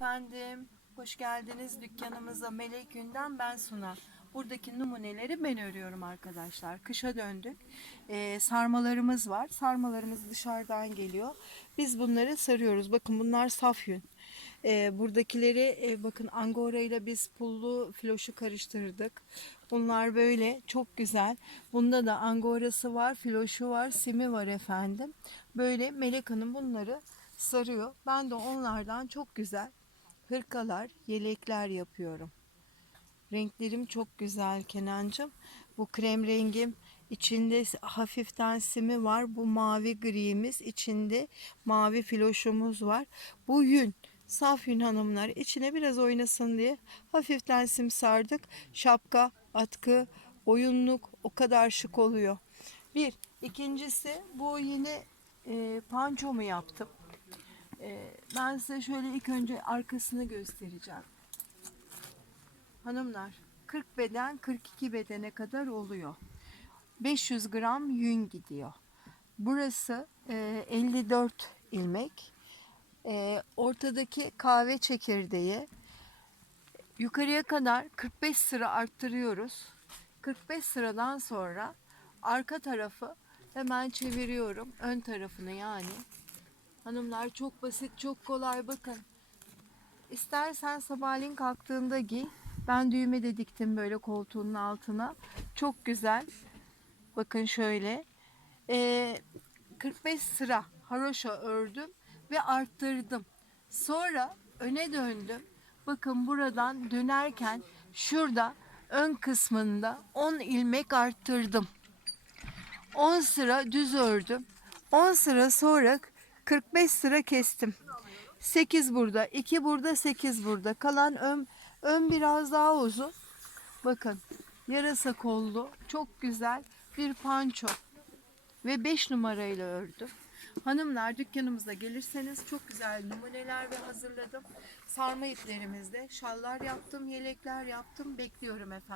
efendim. Hoş geldiniz dükkanımıza Melek Günden ben Suna. Buradaki numuneleri ben örüyorum arkadaşlar. Kışa döndük. Ee, sarmalarımız var. Sarmalarımız dışarıdan geliyor. Biz bunları sarıyoruz. Bakın bunlar saf yün. Ee, buradakileri e, bakın angora ile biz pullu filoşu karıştırdık. Bunlar böyle çok güzel. Bunda da angorası var, filoşu var, simi var efendim. Böyle Melek Hanım bunları sarıyor. Ben de onlardan çok güzel hırkalar, yelekler yapıyorum. Renklerim çok güzel Kenancığım. Bu krem rengim içinde hafiften simi var. Bu mavi gri'miz içinde mavi filoşumuz var. Bu yün. Saf yün hanımlar içine biraz oynasın diye hafiften sim sardık. Şapka, atkı, boyunluk o kadar şık oluyor. Bir. ikincisi bu yine e, pançomu yaptım. Ee, ben size şöyle ilk önce arkasını göstereceğim. Hanımlar 40 beden 42 bedene kadar oluyor. 500 gram yün gidiyor. Burası e, 54 ilmek. E, ortadaki kahve çekirdeği yukarıya kadar 45 sıra arttırıyoruz. 45 sıradan sonra arka tarafı hemen çeviriyorum. Ön tarafını yani. Hanımlar çok basit, çok kolay bakın. İstersen sabahleyin kalktığında giy. Ben düğme de diktim böyle koltuğunun altına. Çok güzel. Bakın şöyle. Ee, 45 sıra haroşa ördüm ve arttırdım. Sonra öne döndüm. Bakın buradan dönerken şurada ön kısmında 10 ilmek arttırdım. 10 sıra düz ördüm. 10 sıra sonra 45 sıra kestim. 8 burada, 2 burada, 8 burada. Kalan ön, ön biraz daha uzun. Bakın yarasa kollu, çok güzel bir panço. Ve 5 numarayla ördüm. Hanımlar dükkanımıza gelirseniz çok güzel numuneler ve hazırladım. Sarma iplerimizde şallar yaptım, yelekler yaptım. Bekliyorum efendim.